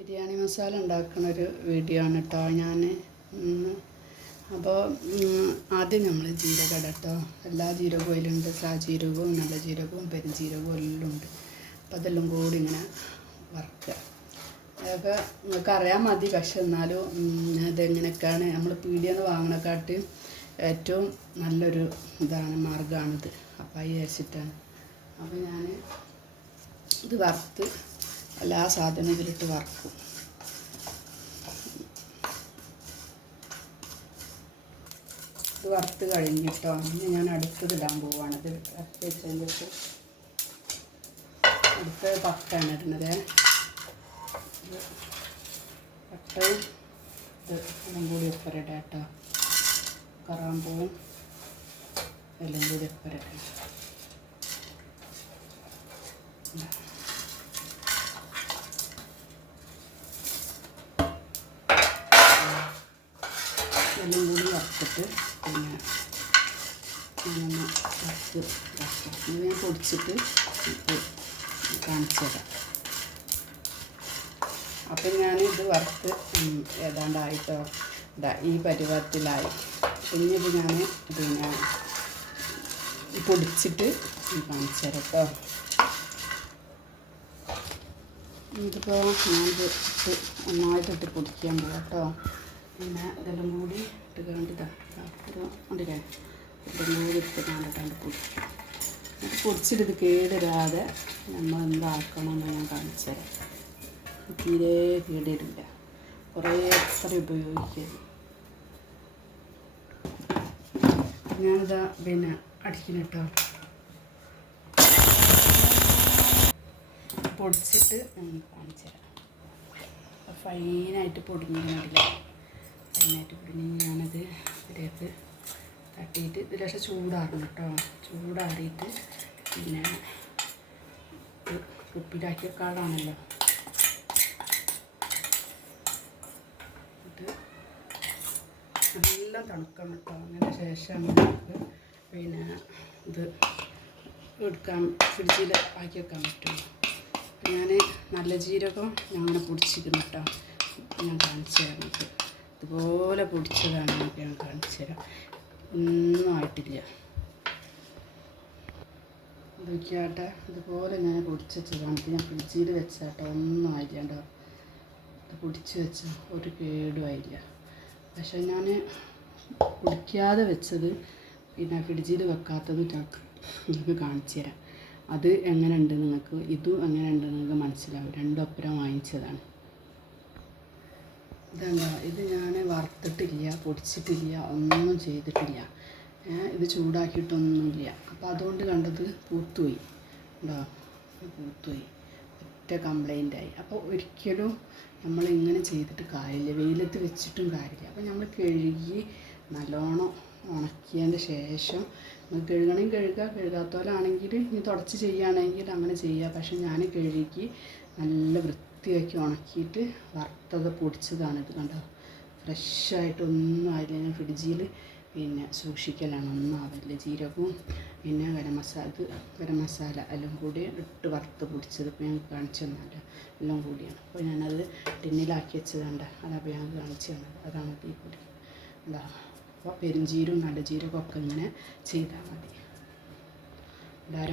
Biryani masala ഉണ്ടാക്കുന്നൊരു video ആണ് കേട്ടോ ഞാൻ. അപ്പോൾ ആദ്യം നമ്മൾ ജീരകം ഇടാം കേട്ടോ. എല്ലാ ജീരകവും അതിലുണ്ട്. സാജീരകവും നല്ല ജീരകവും പെരുംജീരകവും എല്ലാം ഉണ്ട്. അപ്പോൾ അതെല്ലാം കൂടി ഇങ്ങനെ വറുക്കുക. അതൊക്കെ നിങ്ങൾക്ക് അറിയാൻ മതി. പക്ഷെ എന്നാലും ഇതെങ്ങനെയൊക്കെയാണ് നമ്മൾ പീടികയിൽ നിന്ന് വാങ്ങണക്കാട്ട് ഏറ്റവും നല്ലൊരു മാർഗ്ഗമാണിത്. അപ്പോൾ അത് വിചാരിച്ചിട്ടാണ്. അപ്പോൾ ഞാൻ ഇത് വറുത്ത് എല്ലാ സാധനവും ഇതിലിട്ട് വറുക്കും. ഇത് വറുത്ത് കഴിഞ്ഞിട്ടോ ഇനി ഞാൻ അടുത്തതിടാൻ പോവുകയാണ്. ഇത് വറുത്ത് വെച്ചതിൻ്റെ അടുത്ത പട്ടയാണ് ഇടുന്നത്. പട്ടയും ഇത് എല്ലാം കൂടി ഒപ്പരട കേട്ടോ. കറാമ്പൂവും എല്ലാം കൂടി ഒപ്പരട. എല്ലാം കൂടി വറുത്തിട്ട് പിന്നെ ഞാനൊന്ന് വറുത്ത് ഇത് ഞാൻ പൊടിച്ചിട്ട് കാണിച്ചു തരാം. അപ്പം ഞാനിത് വറുത്ത് ഏതാണ്ടായിട്ടോ ഈ പരുവത്തിലായി. പിന്നീട് ഞാൻ പിന്നെ പൊടിച്ചിട്ട് കാണിച്ചു തരാം കേട്ടോ. ഇതിപ്പോൾ ഞാനിത് നന്നായിട്ടിട്ട് പൊടിക്കാൻ പോകാം കേട്ടോ. പിന്നെ ഇതെല്ലാം കൂടി ഇട്ട് കണ്ടിട്ടാ ഒരു ഉണ്ടല്ലേ ഇതെല്ലാം കൂടി ഇട്ട് കണ്ടിട്ടാണ് പൊടിക്കുക. പൊടിച്ചിട്ട് ഇത് കേടിരാതെ നമ്മൾ എന്താക്കണമെന്ന് ഞാൻ കാണിച്ചു തരാം. തീരെ കേടിരില്ല. കുറേ എത്ര ഉപയോഗിക്കരുത്. ഞാനിതാ പിന്നെ അടിക്കണം കേട്ടോ. പൊടിച്ചിട്ട് ഞാൻ കാണിച്ചു തരാം. ഫൈനായിട്ട് പൊടിഞ്ഞില്ല. ഫൈനായിട്ട് പൊടിഞ്ഞ് ഞാനത് ഇതിലേക്ക് തട്ടിയിട്ട് ഇതിലേശ ചൂടാറണം കേട്ടോ. ചൂടാറിയിട്ട് പിന്നെ കുപ്പിയിലാക്കിയ കാടാണല്ലോ. ഇത് എല്ലാം തണുക്കണം കേട്ടോ. അതിന് ശേഷം നമുക്ക് പിന്നെ ഇത് എടുക്കാൻ ഫ്രിഡ്ജിൽ ആക്കി വെക്കാൻ പറ്റുള്ളൂ. ഞാൻ നല്ല ജീരകം ഞാൻ അങ്ങനെ പൊടിച്ചിരുന്നു കേട്ടോ. ഞാൻ കാണിച്ചു തരാം. നമുക്ക് ഇതുപോലെ പൊടിച്ചതാണ്. നമുക്ക് ഞാൻ കാണിച്ചു തരാം. ഒന്നും ആയിട്ടില്ല. ഇതൊക്കെയാട്ടെ ഇതുപോലെ ഞാൻ പൊടിച്ച് വെച്ചതാണ്. ഞാൻ ഫ്രിഡ്ജിൽ വെച്ചാട്ടോ. ഒന്നും ആയില്ല. ഇത് പൊടിച്ച് വെച്ച ഒരു കേടും ആയില്ല. പക്ഷെ ഞാൻ പൊടിക്കാതെ വെച്ചത് പിന്നെ ഫ്രിഡ്ജിൽ വെക്കാത്തത് നിങ്ങൾക്ക് കാണിച്ചു തരാം. അത് എങ്ങനെ ഉണ്ട് നിങ്ങൾക്ക്, ഇതും എങ്ങനെ ഉണ്ട് നിങ്ങൾക്ക് മനസ്സിലാവും. രണ്ടും ഒപ്പരം വാങ്ങിച്ചതാണ്. ഇതെന്താ ഇത് ഞാൻ വറുത്തിട്ടില്ല, പൊടിച്ചിട്ടില്ല, ഒന്നും ചെയ്തിട്ടില്ല. ഇത് ചൂടാക്കിയിട്ടൊന്നുമില്ല. അപ്പോൾ അതുകൊണ്ട് കണ്ടത് പൂത്തുപോയി. ഉണ്ടോ, പൂത്തുപോയി. ഒറ്റ കംപ്ലൈൻ്റായി. അപ്പോൾ ഒരിക്കലും നമ്മളിങ്ങനെ ചെയ്തിട്ട് കാര്യമില്ല. വെയിലത്ത് വെച്ചിട്ടും കാര്യമില്ല. അപ്പോൾ നമ്മൾ കഴുകി നല്ലോണം ഉണക്കിയതിൻ്റെ ശേഷം കഴുകണമെങ്കിൽ കഴുകുക. കഴുകാത്തോലാണെങ്കിൽ ഇനി തുടച്ച് ചെയ്യുകയാണെങ്കിൽ അങ്ങനെ ചെയ്യുക. പക്ഷെ ഞാൻ കഴുകി നല്ല വൃത്തിയാക്കി ഉണക്കിയിട്ട് വറുത്തത് പൊടിച്ചതാണ്. ഇത് കണ്ടോ, ഫ്രഷായിട്ടൊന്നും ആയില്ല. ഞാൻ ഫ്രിഡ്ജിൽ പിന്നെ സൂക്ഷിക്കലാണ്. ഒന്നും ആവില്ല. ജീരകവും പിന്നെ ഗരം മസാല എല്ലാം കൂടി ഇട്ട് വറുത്ത് പൊടിച്ചത്. ഇപ്പോൾ ഞാൻ കാണിച്ചു തന്നല്ലോ എല്ലാം കൂടിയാണ്. അപ്പോൾ ഞാനത് ടിന്നിലാക്കി വെച്ചതുണ്ട്. അതപ്പോൾ ഞാൻ കാണിച്ചു തന്നത്. അതാണ് ഈ പൊടി. എന്താ അപ്പോൾ പെരുംജീരകവും നല്ല ജീരകമൊക്കെ ഇങ്ങനെ ചെയ്താൽ മതി.